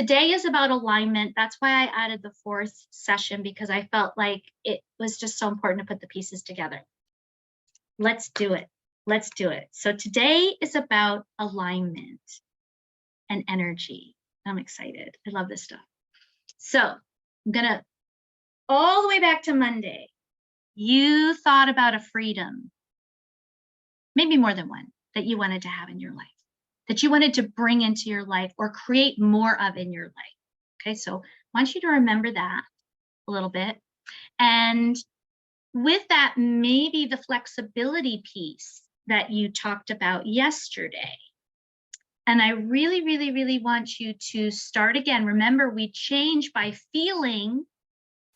Today is about alignment. That's why I added the fourth session, because I felt like it was just so important to put the pieces together. Let's do it. Let's do it. So today is about alignment and energy. I'm excited. I love this stuff. So I'm going to all the way back to Monday. You thought about a freedom, maybe more than one, that you wanted to have in your life, that you wanted to bring into your life or create more of in your life. Okay, so I want you to remember that a little bit. And with that, maybe the flexibility piece that you talked about yesterday. And I really, really, really want you to start again. Remember, we change by feeling,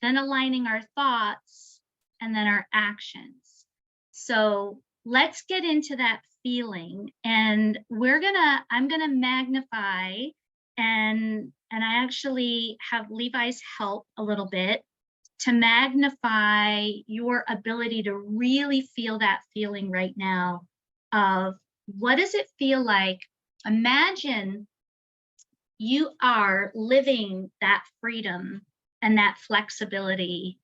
then aligning our thoughts, and then our actions. So let's get into that feeling, and I'm gonna magnify, and I actually have Levi's help a little bit to magnify your ability to really feel that feeling right now of what does it feel like. Imagine you are living that freedom and that flexibility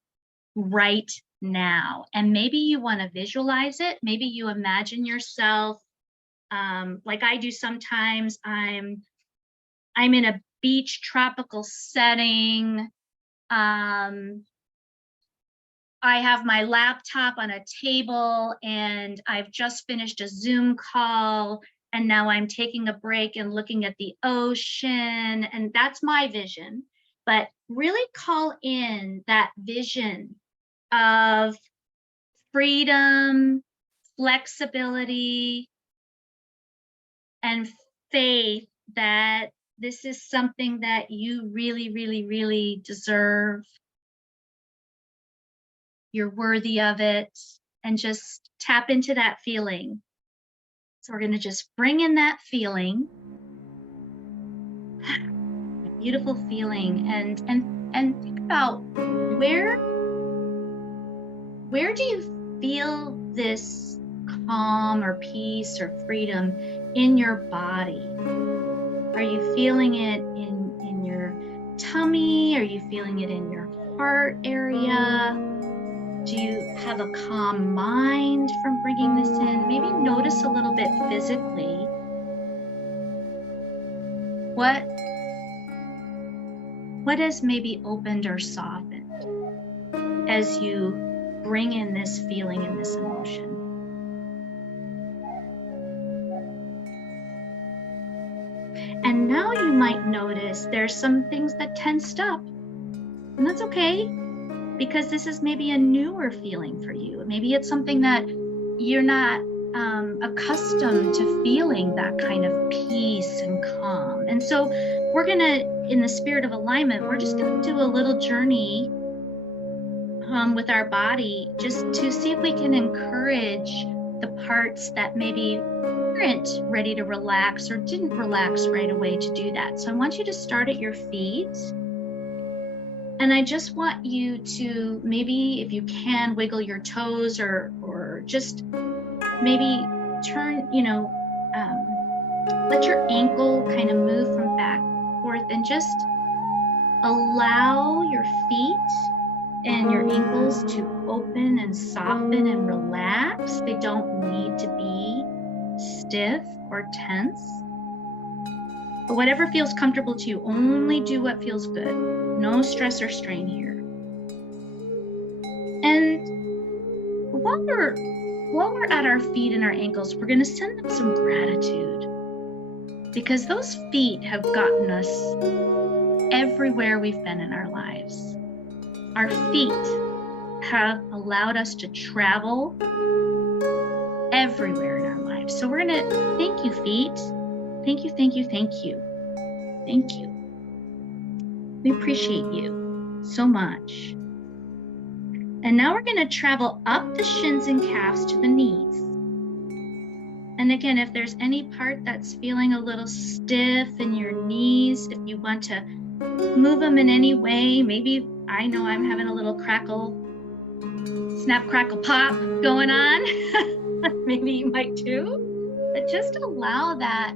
right now. And maybe you want to visualize it. Maybe you imagine yourself, like I do sometimes. I'm in a beach tropical setting. I have my laptop on a table and I've just finished a Zoom call, and now I'm taking a break and looking at the ocean, and that's my vision. But really call in that vision of freedom, flexibility, and faith that this is something that you really, really, really deserve. You're worthy of it, and just tap into that feeling. So we're going to just bring in that feeling, a beautiful feeling, and think about where do you feel this calm or peace or freedom in your body? Are you feeling it in your tummy? Are you feeling it in your heart area? Do you have a calm mind from bringing this in? Maybe notice a little bit physically. What has maybe opened or softened as you bring in this feeling and this emotion? And now you might notice there's some things that tensed up, and that's okay, because this is maybe a newer feeling for you. Maybe it's something that you're not accustomed to feeling, that kind of peace and calm. And so we're gonna, in the spirit of alignment, we're just gonna do a little journey with our body, just to see if we can encourage the parts that maybe weren't ready to relax or didn't relax right away to do that. So I want you to start at your feet. And I just want you to, maybe if you can, wiggle your toes, or just maybe turn, let your ankle kind of move from back and forth, and just allow your feet and your ankles to open and soften and relax. They don't need to be stiff or tense. But whatever feels comfortable to you, only do what feels good. No stress or strain here. And while we're at our feet and our ankles, we're going to send them some gratitude, because those feet have gotten us everywhere we've been in our lives. Our feet have allowed us to travel everywhere in our lives. So we're going to thank you, feet. Thank you, thank you, thank you. Thank you. We appreciate you so much. And now we're going to travel up the shins and calves to the knees. And again, if there's any part that's feeling a little stiff in your knees, if you want to move them in any way, maybe, I know I'm having a little snap, crackle, pop going on. Maybe you might too. But just allow that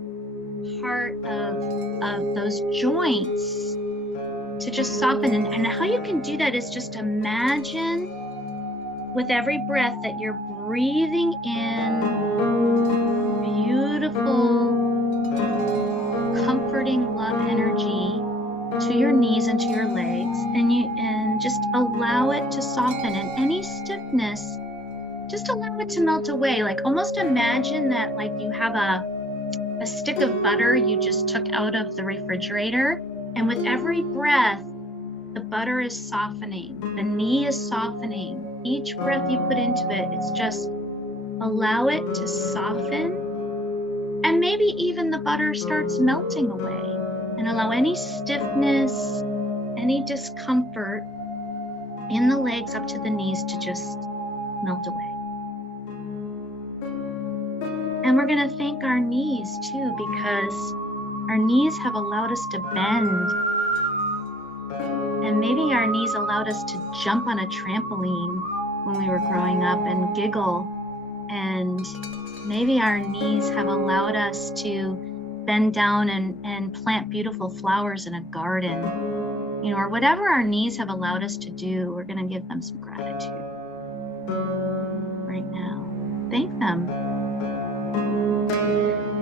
part of those joints to just soften. And how you can do that is just imagine with every breath that you're breathing in beautiful, comforting love energy to your knees and to your legs, and just allow it to soften. And any stiffness, just allow it to melt away. Like almost imagine that like you have a stick of butter you just took out of the refrigerator, and with every breath the butter is softening, the knee is softening. Each breath you put into it, it's just allow it to soften, and maybe even the butter starts melting away, and allow any stiffness, any discomfort in the legs up to the knees to just melt away. And we're going to thank our knees too, because our knees have allowed us to bend. And maybe our knees allowed us to jump on a trampoline when we were growing up and giggle. And maybe our knees have allowed us to bend down and plant beautiful flowers in a garden, or whatever our knees have allowed us to do. We're going to give them some gratitude right now. Thank them.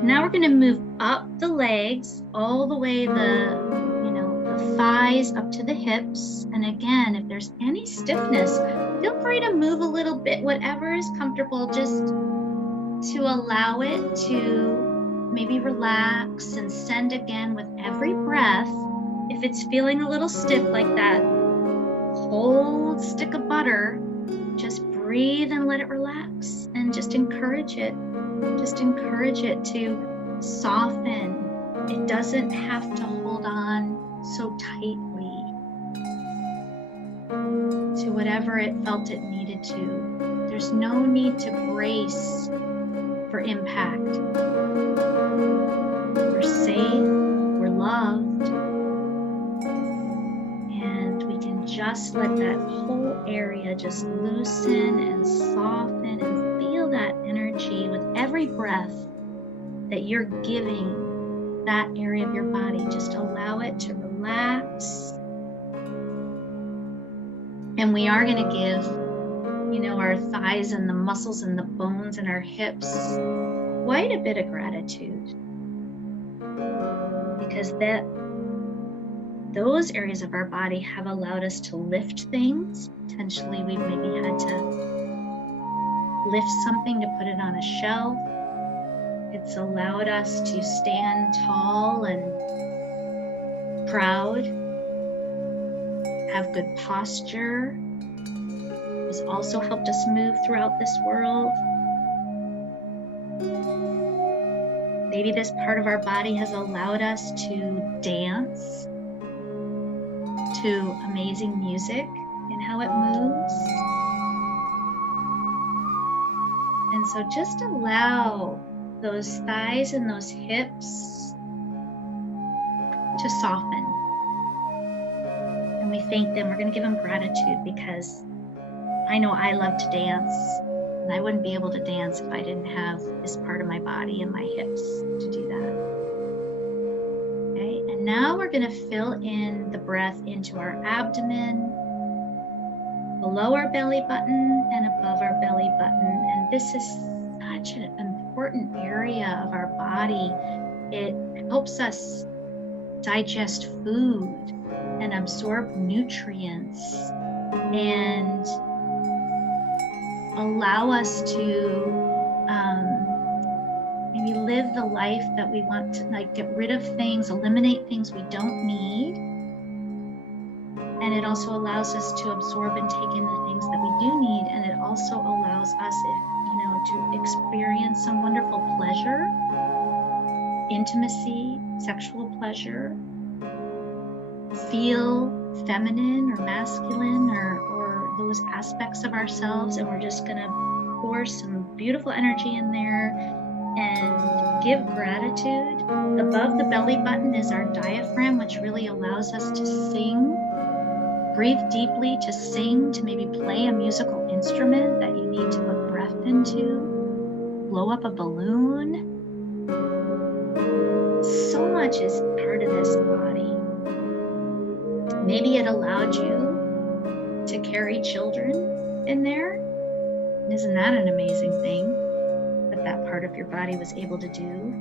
Now we're going to move up the legs all the way, the thighs up to the hips. And again, if there's any stiffness, feel free to move a little bit, whatever is comfortable, just to allow it to maybe relax and send again with every breath. If it's feeling a little stiff like that whole stick of butter, just breathe and let it relax, and just encourage it. Just encourage it to soften. It doesn't have to hold on so tightly to whatever it felt it needed to. There's no need to brace for impact. We're safe, we're loved, and we can just let that whole area just loosen and soften, and feel that energy with every breath that you're giving that area of your body. Just allow it to relax. And we are going to give, our thighs and the muscles and the bones and our hips quite a bit of gratitude, because those areas of our body have allowed us to lift things. Potentially we've maybe had to lift something to put it on a shelf. It's allowed us to stand tall and proud, have good posture. It's also helped us move throughout this world. Maybe this part of our body has allowed us to dance to amazing music and how it moves. And so just allow those thighs and those hips to soften. And we thank them. We're going to give them gratitude, because I know I love to dance, and I wouldn't be able to dance if I didn't have this part of my body and my hips to do that. Okay, and now we're going to fill in the breath into our abdomen, below our belly button and above our belly button. And this is such an important area of our body. It helps us digest food and absorb nutrients and allow us to maybe live the life that we want to, like get rid of things, eliminate things we don't need. And it also allows us to absorb and take in the things that we do need. And it also allows us, to experience some wonderful pleasure, intimacy, sexual pleasure, feel feminine or masculine or those aspects of ourselves. And we're just going to pour some beautiful energy in there and give gratitude. Above the belly button is our diaphragm, which really allows us to sing. Breathe deeply to sing, to maybe play a musical instrument that you need to put breath into. Blow up a balloon. So much is part of this body. Maybe it allowed you to carry children in there. Isn't that an amazing thing that that part of your body was able to do?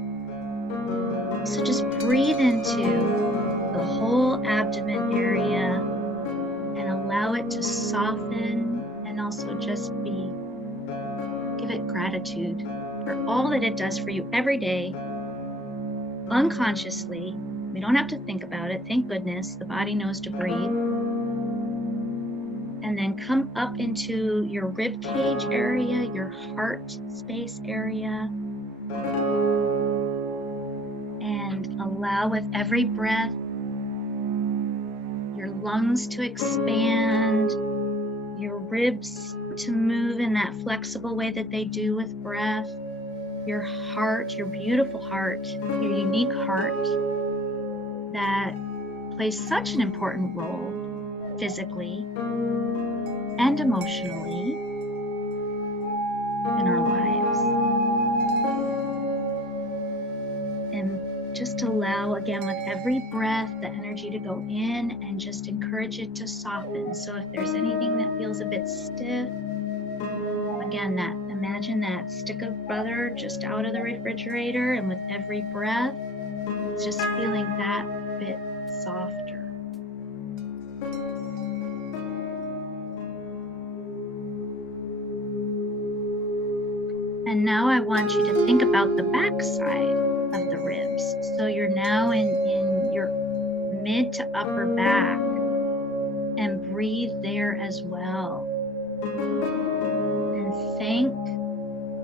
So just breathe into the whole abdomen area and allow it to soften, and also just give it gratitude for all that it does for you every day, unconsciously. We don't have to think about it. Thank goodness the body knows to breathe. And then come up into your rib cage area, your heart space area, and allow with every breath your lungs to expand, your ribs to move in that flexible way that they do with breath, your heart, your beautiful heart, your unique heart that plays such an important role physically and emotionally in our lives. And just allow, again, with every breath, the energy to go in and just encourage it to soften. So if there's anything that feels a bit stiff, again, imagine that stick of butter just out of the refrigerator, and with every breath, it's just feeling that bit softer. And now I want you to think about the back side of the ribs. So you're now in your mid to upper back, and breathe there as well. And thank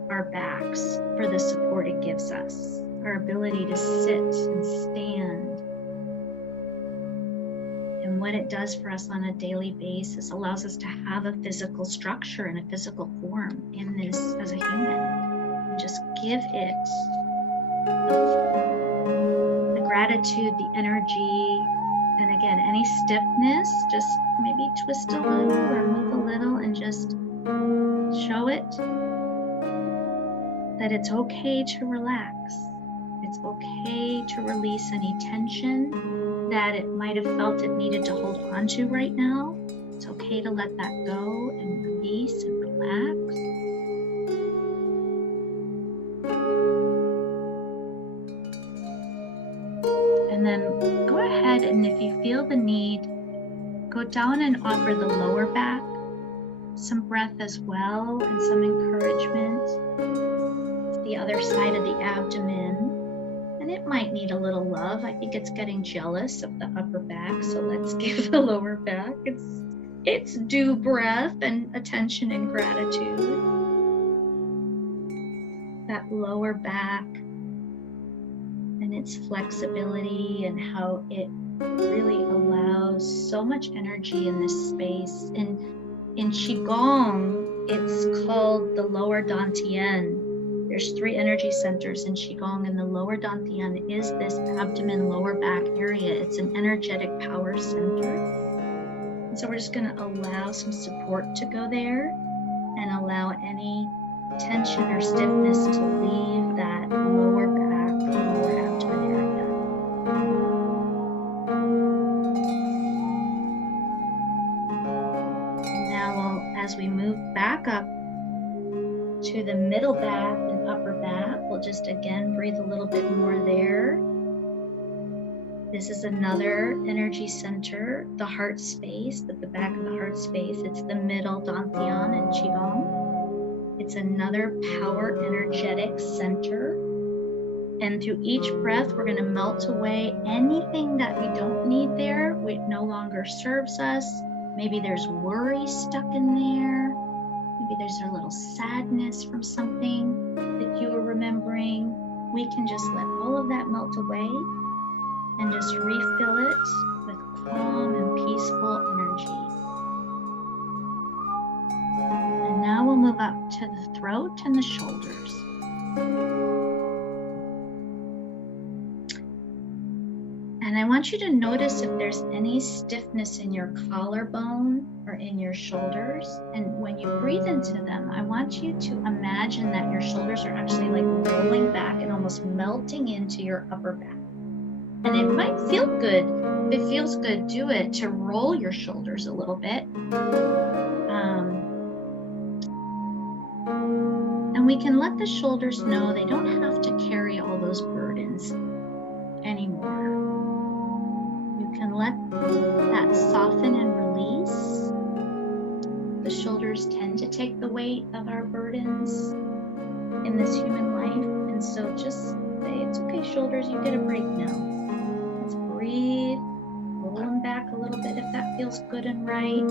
our backs for the support it gives us, our ability to sit and stand, and what it does for us on a daily basis. Allows us to have a physical structure and a physical form in this as a human, and just give it the gratitude, the energy. And again, any stiffness, just maybe twist a little or move a little, and just show it that it's okay to relax. It's okay to release any tension that it might have felt it needed to hold on to right now. It's okay to let that go and release and relax. And then go ahead, and if you feel the need, go down and offer the lower back some breath as well, and some encouragement. The other side of the abdomen, and it might need a little love. I think it's getting jealous of the upper back, so let's give the lower back its due breath and attention and gratitude. That lower back and its flexibility, and how it really allows so much energy in this space. And in Qigong, it's called the lower dantian. There's 3 energy centers in Qigong, and the lower dantian is this abdomen lower back area. It's an energetic power center. And so we're just going to allow some support to go there, and allow any tension or stiffness to leave that lower back, lower abdomen area. And now as we move back up to the middle back and upper back, we'll just again breathe a little bit more there. This is another energy center, the heart space, at the back of the heart space. It's the middle dantian in Qigong. It's another power energetic center. And through each breath, we're going to melt away anything that we don't need there, which no longer serves us. Maybe there's worry stuck in there. Maybe there's a little sadness from something that you were remembering. We can just let all of that melt away and just refill it with calm and peaceful energy. And now we'll move up to the throat and the shoulders. And I want you to notice if there's any stiffness in your collarbone or in your shoulders. And when you breathe into them, I want you to imagine that your shoulders are actually like rolling back and almost melting into your upper back. And it might feel good. If it feels good, do it to roll your shoulders a little bit. And we can let the shoulders know they don't have to carry all those burdens anymore. You can let that soften and release. The shoulders tend to take the weight of our burdens in this human life. And so just say, it's okay, shoulders, you get a break now. Let's breathe, roll them back a little bit if that feels good and right.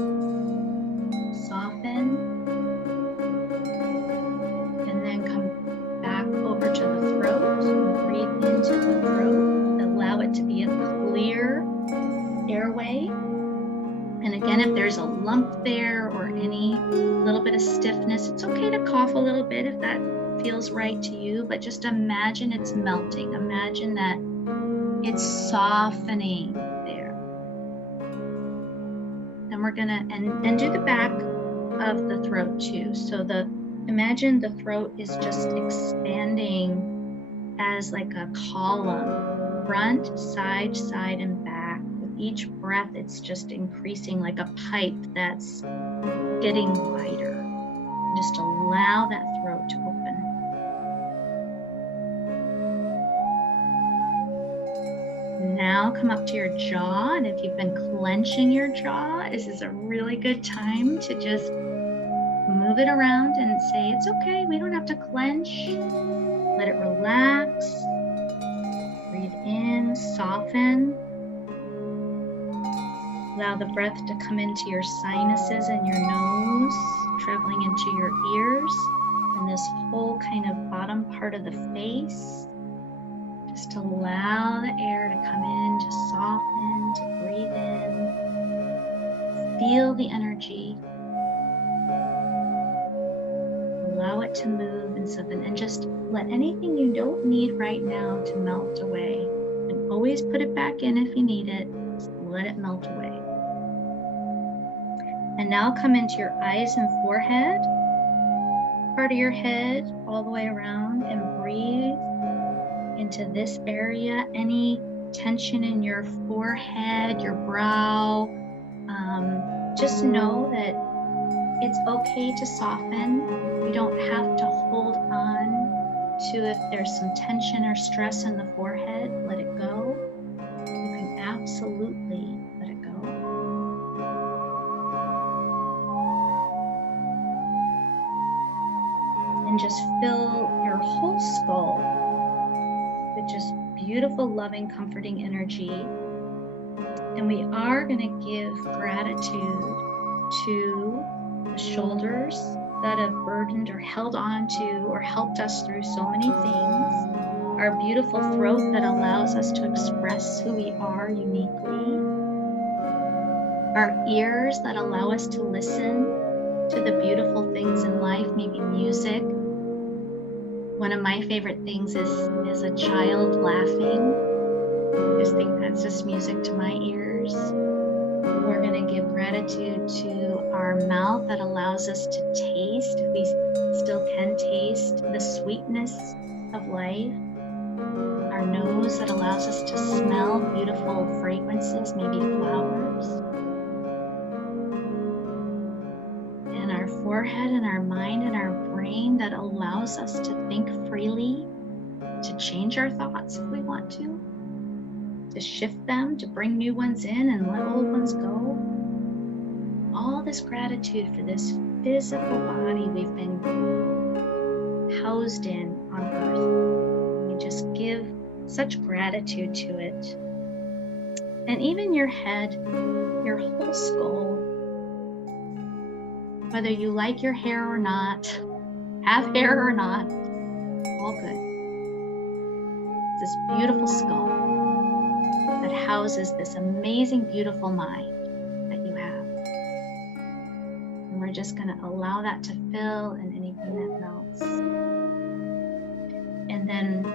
Soften. And then come back over to the throat. Breathe into the throat. Allow it to be a clear airway. And again, if there's a lump there or any little bit of stiffness, it's okay to cough a little bit if that feels right to you, but just imagine it's melting. Imagine that it's softening there. And we're gonna, and do the back of the throat too. So imagine the throat is just expanding as like a column, front, side, side, and back. With each breath, it's just increasing like a pipe that's getting wider. Just allow that throat to open. Now come up to your jaw, and if you've been clenching your jaw, this is a really good time to just move it around and say, it's okay, we don't have to clench. Let it relax. Breathe in, soften. Allow the breath to come into your sinuses and your nose, traveling into your ears, and this whole kind of bottom part of the face. Just allow the air to come in, to soften, to breathe in. Feel the energy. Allow it to move and soften, and just let anything you don't need right now to melt away. And always put it back in if you need it. Just let it melt away. And now come into your eyes and forehead, part of your head, all the way around, and breathe into this area. Any tension in your forehead, your brow, just know that it's okay to soften. We don't have to hold on to if there's some tension or stress in the forehead. Let it go. You can absolutely let it go. And just fill your whole skull with just beautiful, loving, comforting energy. And we are going to give gratitude to the shoulders that have burdened or held on to or helped us through so many things. Our beautiful throat that allows us to express who we are uniquely. Our ears that allow us to listen to the beautiful things in life, maybe music. One of my favorite things is a child laughing. I just think that's just music to my ears. We're going to give gratitude to our mouth that allows us to taste, if we still can taste, the sweetness of life. Our nose that allows us to smell beautiful fragrances, maybe flowers. And our forehead and our mind and our brain that allows us to think freely, to change our thoughts if we want to shift them, to bring new ones in and let old ones go. All this gratitude for this physical body we've been housed in on earth. We just give such gratitude to it. And even your head, your whole skull, whether you like your hair or not, have hair or not, all good. This beautiful skull that houses this amazing, beautiful mind that you have. And we're just going to allow that to fill and anything that melts. And then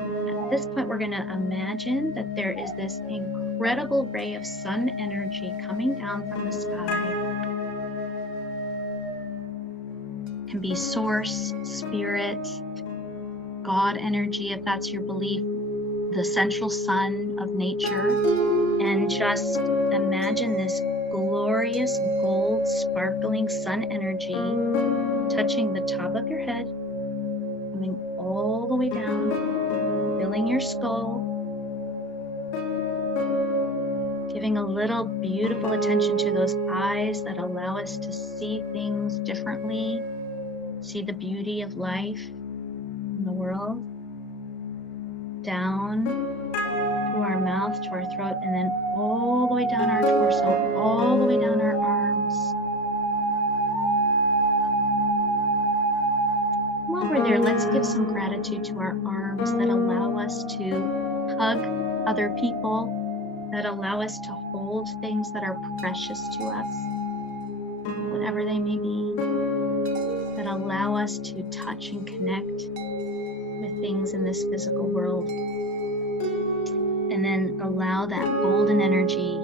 at this point, we're going to imagine that there is this incredible ray of sun energy coming down from the sky. It can be source, spirit, God energy, if that's your belief. the central sun of nature, and just imagine this glorious gold sparkling sun energy touching the top of your head, coming all the way down, filling your skull, giving a little beautiful attention to those eyes that allow us to see things differently, see the beauty of life in the world, down through our mouth to our throat, and then all the way down our torso, all the way down our arms. While we're there, let's give some gratitude to our arms that allow us to hug other people, that allow us to hold things that are precious to us, whatever they may be, that allow us to touch and connect with things in this physical world. And then allow that golden energy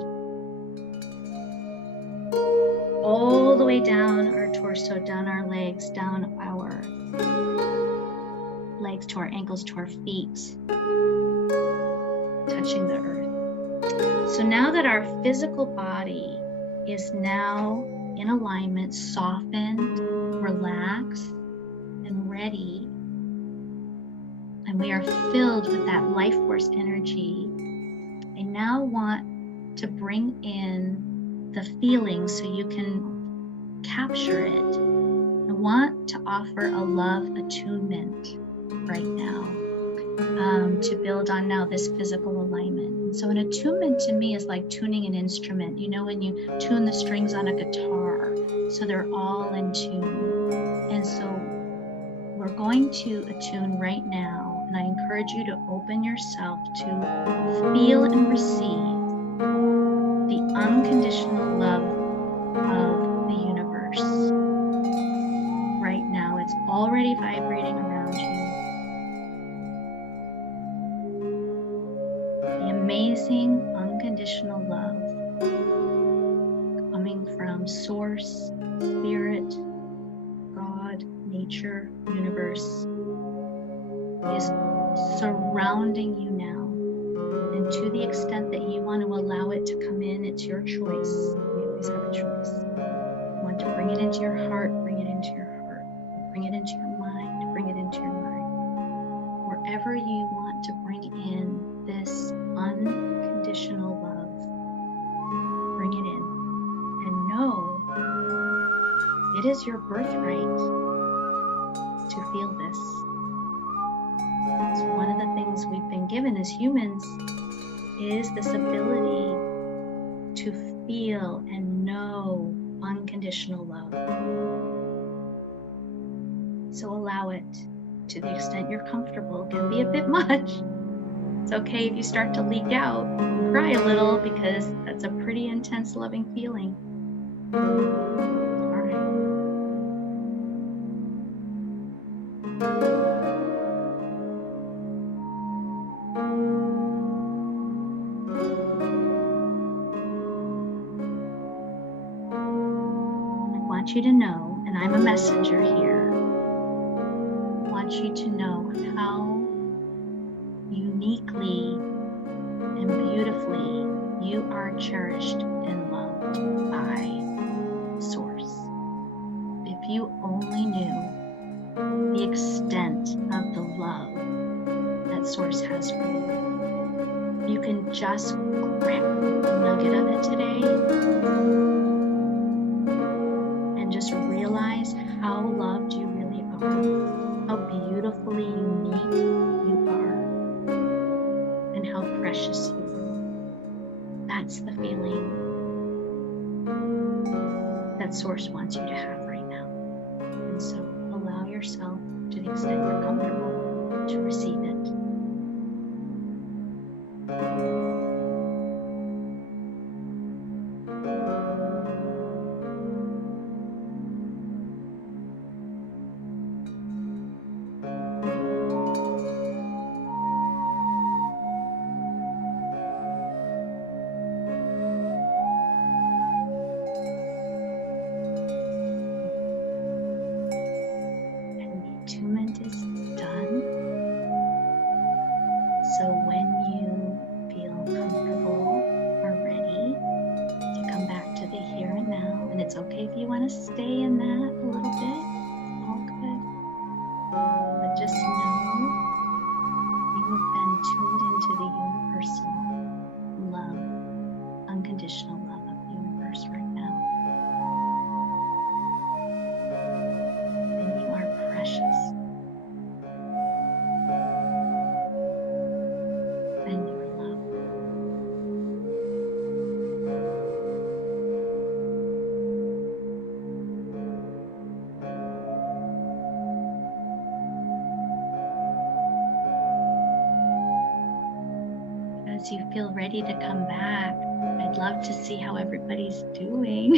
all the way down our torso, down our legs, down our legs to our ankles, to our feet, touching the earth. So now that our physical body is now in alignment, softened, relaxed, and ready, and we are filled with that life force energy, I now want to bring in the feeling so you can capture it. I want to offer a love attunement right now, to build on now this physical alignment. And so an attunement to me is like tuning an instrument. You know, when you tune the strings on a guitar, so they're all in tune. And so we're going to attune right now, and I encourage you to open yourself to feel and receive the unconditional love of the universe. Right now, it's already vibrating around you. The amazing unconditional love coming from Source, Spirit, God, nature, universe is surrounding you now. And to the extent that you want to allow it to come in, it's your choice. We always have a choice. You want to bring it into your heart, bring it into your heart. Bring it into your mind, bring it into your mind. Wherever you want to bring in this unconditional love, bring it in. And know it is your birthright to feel this. So one of the things we've been given as humans is this ability to feel and know unconditional love. So allow it to the extent you're comfortable. It can be a bit much. It's okay if you start to leak out and cry a little, because that's a pretty intense loving feeling. All right. I want you to know, and I'm a messenger here, I want you to know how uniquely and beautifully you are cherished and loved by Source. If you only knew the extent of the love that Source has for you, you can just grab a nugget of it today and just realize how loved you really are, how beautifully unique you are, and how precious you are. That's the feeling that Source wants you to have right now. And so allow yourself, to the extent you're comfortable, to receive it. And the attunement is done. to stay in that a little bit. All good. But just know you have been tuned into the universal love, unconditional love of the universe right now. And you are precious. And you are loved. As you feel ready to come back, I'd love to see how everybody's doing.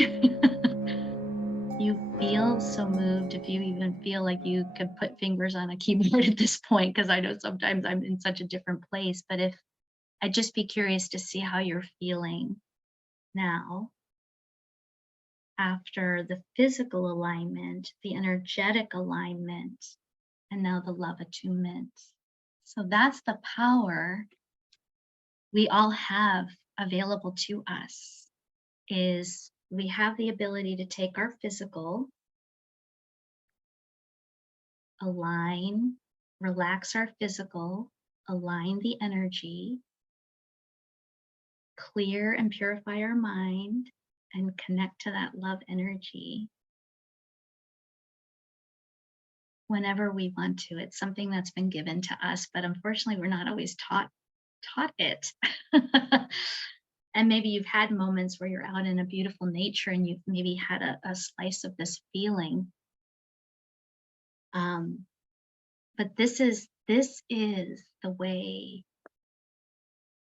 You feel so moved if you even feel like you could put fingers on a keyboard at this point, because I know sometimes I'm in such a different place. But if I'd just be curious to see how you're feeling now after the physical alignment, the energetic alignment, and now the love attunement. So that's the power we all have available to us, is we have the ability to take our physical, align, relax our physical, align the energy, clear and purify our mind, and connect to that love energy whenever we want to. It's something that's been given to us, but unfortunately we're not always taught it. And maybe you've had moments where you're out in a beautiful nature and you've maybe had a slice of this feeling. But this is the way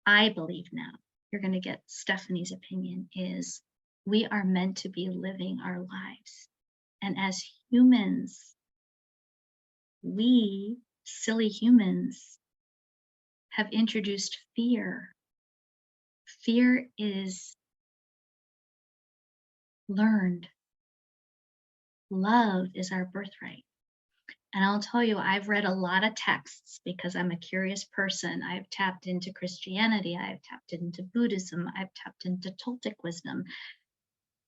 I believe now. You're going to get Stephanie's opinion, is we are meant to be living our lives. And as humans, we, silly humans, have introduced fear. Fear is learned. Love is our birthright. And I'll tell you, I've read a lot of texts because I'm a curious person. I've tapped into Christianity. I've tapped into Buddhism. I've tapped into Toltec wisdom.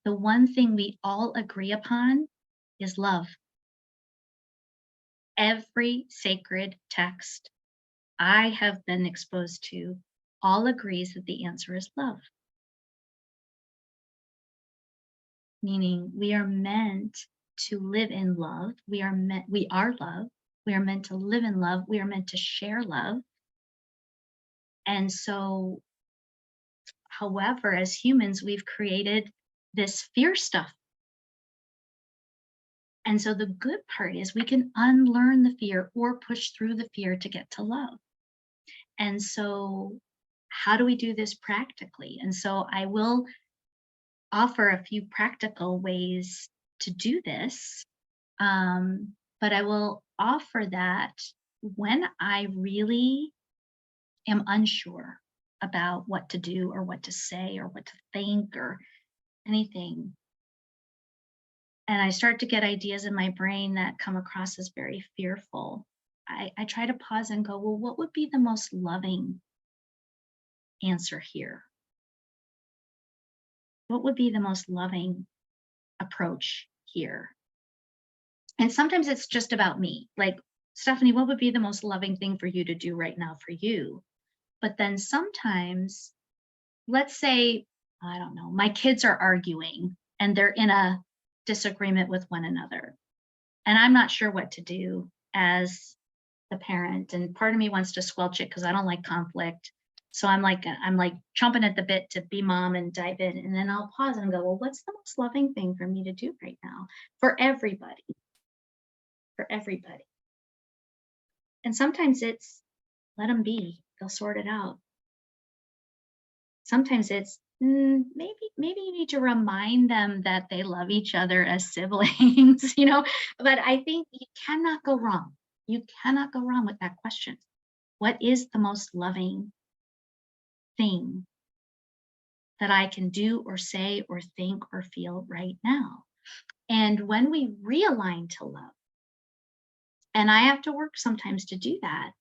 The one thing we all agree upon is love. Every sacred text I have been exposed to all agrees that the answer is love. Meaning we are meant to live in love. We are love. We are meant to live in love. We are meant to share love. And so, however, as humans, we've created this fear stuff. And so the good part is we can unlearn the fear or push through the fear to get to love. And so how do we do this practically? And so I will offer a few practical ways to do this. But I will offer that when I really am unsure about what to do or what to say or what to think or anything, and I start to get ideas in my brain that come across as very fearful, I try to pause and go, well, what would be the most loving answer here? What would be the most loving approach here? And sometimes it's just about me. Like, Stephanie, what would be the most loving thing for you to do right now for you? But then sometimes, let's say, I don't know, my kids are arguing and they're in a disagreement with one another. And I'm not sure what to do as the parent. And part of me wants to squelch it because I don't like conflict. So I'm like chomping at the bit to be mom and dive in. And then I'll pause and go, well, what's the most loving thing for me to do right now for everybody? For everybody. And sometimes it's let them be, they'll sort it out. Sometimes it's maybe you need to remind them that they love each other as siblings, but I think you cannot go wrong. You cannot go wrong with that question. What is the most loving thing that I can do or say or think or feel right now? And when we realign to love, and I have to work sometimes to do that,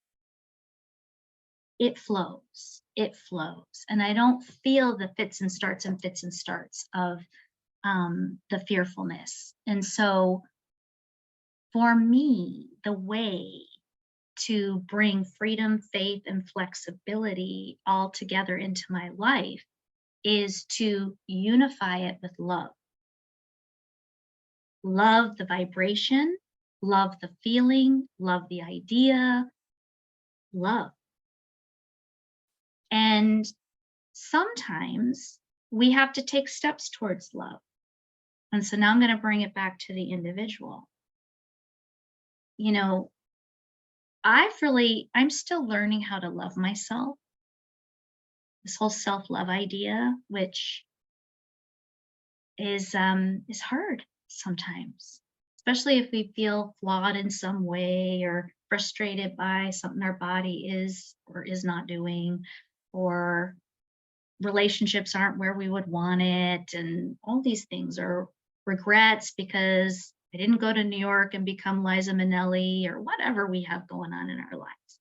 it flows. And I don't feel the fits and starts of the fearfulness. And so for me, the way to bring freedom, faith, and flexibility all together into my life is to unify it with love. Love the vibration, love the feeling, love the idea, love. And sometimes we have to take steps towards love. And so now I'm going to bring it back to the individual. You know, I'm still learning how to love myself. This whole self-love idea, which is hard sometimes, especially if we feel flawed in some way or frustrated by something our body is or is not doing, or relationships aren't where we would want it, and all these things, or regrets because I didn't go to New York and become Liza Minnelli, or whatever we have going on in our lives.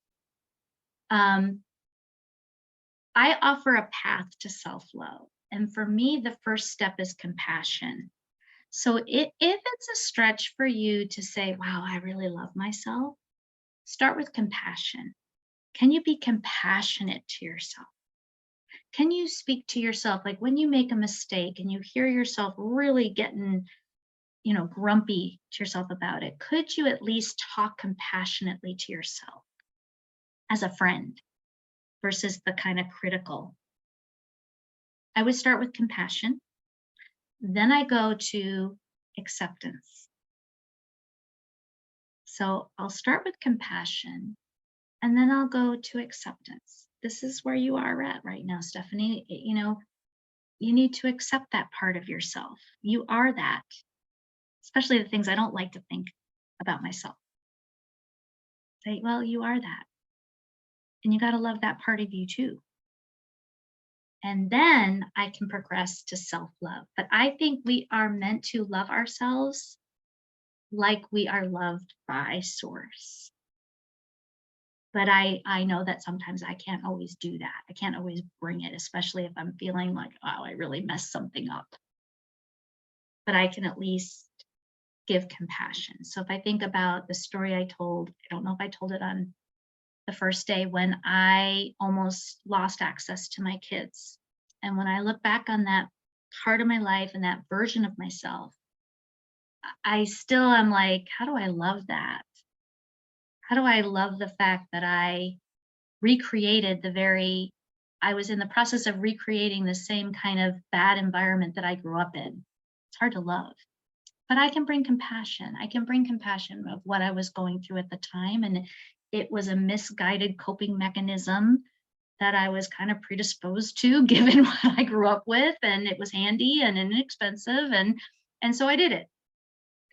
I offer a path to self-love. And for me, the first step is compassion. So if it's a stretch for you to say, wow, I really love myself, start with compassion. Can you be compassionate to yourself? Can you speak to yourself, like when you make a mistake and you hear yourself really getting, grumpy to yourself about it, could you at least talk compassionately to yourself as a friend versus the kind of critical? I would start with compassion. Then I go to acceptance. So I'll start with compassion and then I'll go to acceptance. This is where you are at right now, Stephanie. You need to accept that part of yourself. You are that, especially the things I don't like to think about myself. Say, well, you are that. And you got to love that part of you too. And then I can progress to self-love. But I think we are meant to love ourselves like we are loved by Source. But I know that sometimes I can't always do that. I can't always bring it, especially if I'm feeling like, oh, I really messed something up. But I can at least give compassion. So if I think about the story I told, I don't know if I told it on the first day when I almost lost access to my kids. And when I look back on that part of my life and that version of myself, I still am like, how do I love that? How do I love the fact that I I was in the process of recreating the same kind of bad environment that I grew up in. It's hard to love. But I can bring compassion. I can bring compassion of what I was going through at the time. And it was a misguided coping mechanism that I was kind of predisposed to, given what I grew up with, and it was handy and inexpensive. And so I did it.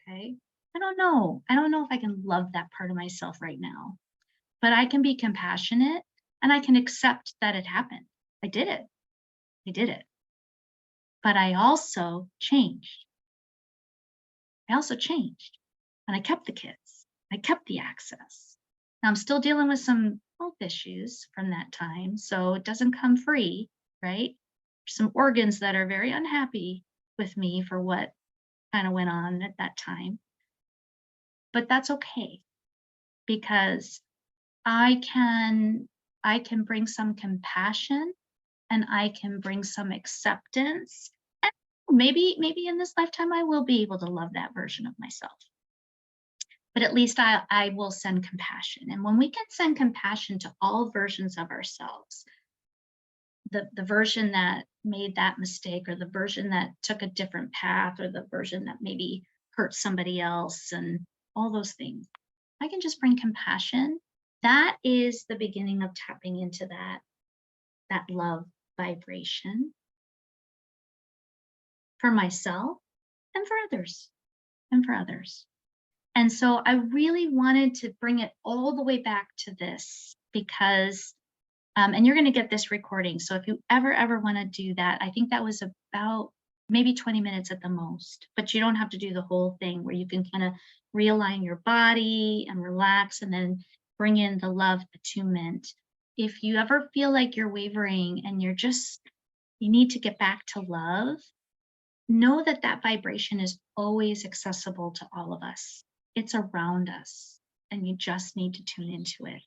Okay. I don't know. I don't know if I can love that part of myself right now, but I can be compassionate and I can accept that it happened. I did it. I did it. But I also changed. I also changed and I kept the kids. I kept the access. Now I'm still dealing with some health issues from that time, so it doesn't come free, right? There's some organs that are very unhappy with me for what kind of went on at that time. But that's okay because I can bring some compassion and I can bring some acceptance. And maybe in this lifetime I will be able to love that version of myself. But at least I will send compassion. And when we can send compassion to all versions of ourselves, the version that made that mistake, or the version that took a different path, or the version that maybe hurt somebody else, and all those things, I can just bring compassion. That is the beginning of tapping into that love vibration for myself and for others, and for others. And so I really wanted to bring it all the way back to this because, and you're going to get this recording. So if you ever want to do that, I think that was about maybe 20 minutes at the most, but you don't have to do the whole thing, where you can kind of realign your body and relax and then bring in the love attunement. If you ever feel like you're wavering and you need to get back to love, know that that vibration is always accessible to all of us. It's around us, and you just need to tune into it.